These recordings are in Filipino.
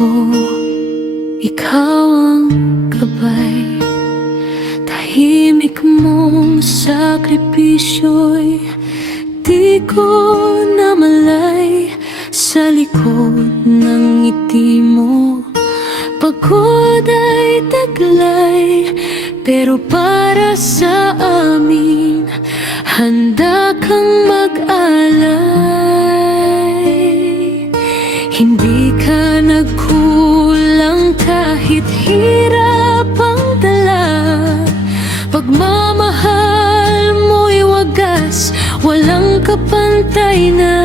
ko, ikaw ang gabay. Tahimik mong sakripisyo'y di ko namalay. Sa likod ng ngiti mo, pagod ay taglay. Pero para sa amin, handa kang mag-alay. Hindi ka nagkulang kahit hirap ang dala. Pagmamahal mo'y wagas, walang kapantay na.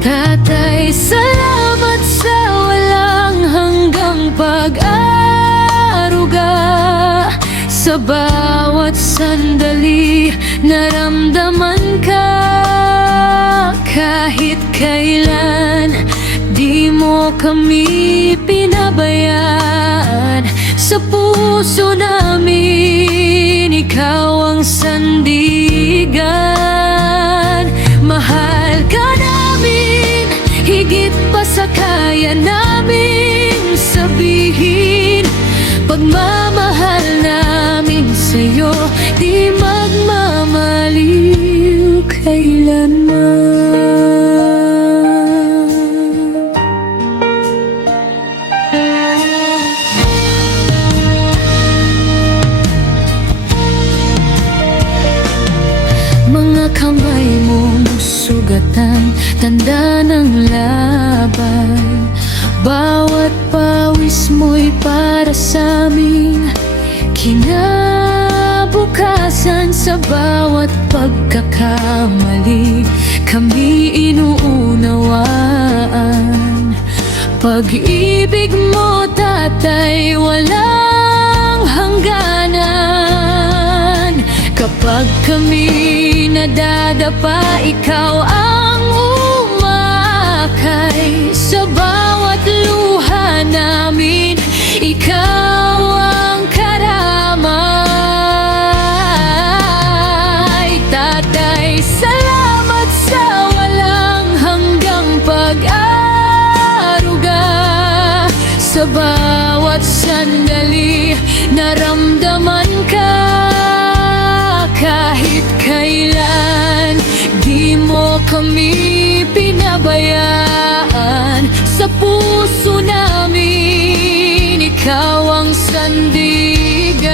Tatay, salamat sa walang hanggang pag-aaruga. Sa bawat sandali, naramdaman ka. Kahit kailan, di mo kami pinabayaan. Sa puso namin, ikaw ang sandigan. Mahal ka namin, higit pa sa kaya naming sabihin. Pagmamahal namin sa'yo, di magmamaliw kailanman. Mga kamay mong sugatan, tanda ng laban. Bawat pawis mo'y para sa'min kinabukasan. Sa bawat pagkakamali, kami inuunawaan. Pag-ibig mo, tatay, walang hangganan. Kapag kami nadadapa, ikaw ang umakay. Sa bawat luha namin, ikaw ang karamay. Tatay, salamat sa walang hanggang pag-aaruga. Sa bawat sandali, naramdaman ka. Kahit kailan, di mo kami pinabayaan. Sa puso namin, ikaw ang sandigan.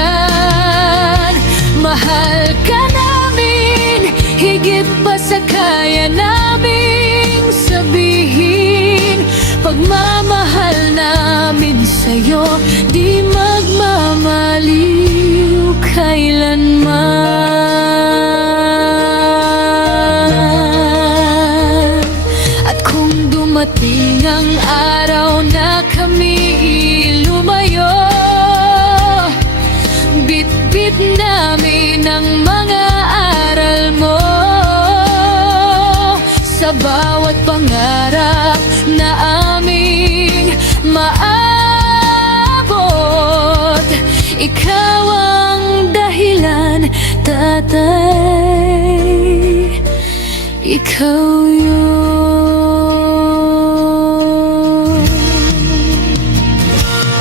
Mahal ka namin, higit pa sa kaya naming sabihin. Pagmamahal namin sa'yo, di magmamaliw kailanman. At kung dumating ang araw na kami lumayo, bit-bit namin ang mga aral mo. Sa bawat pangarap na aming maabot, ikaw ang dahilan, tatay. Ikaw yun.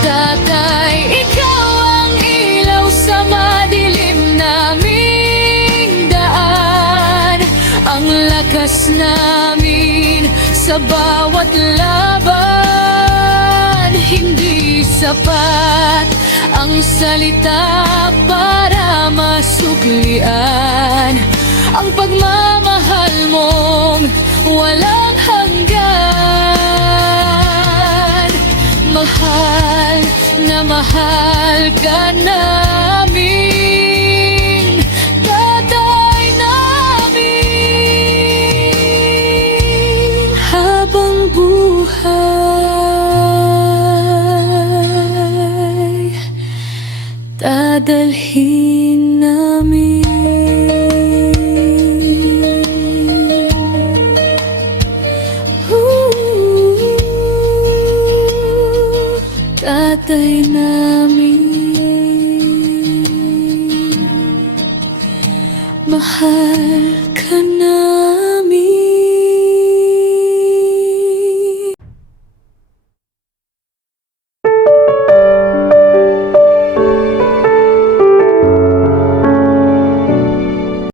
Tatay, ikaw ang ilaw sa madilim naming daan. Ang lakas namin sa bawat laban. Hindi sapat ang salita para masuklian ang pagmamahal mong walang hanggan. Mahal na mahal ka namin, tatay namin. Habang buhay, dadalhin namin. Tatay namin, mahal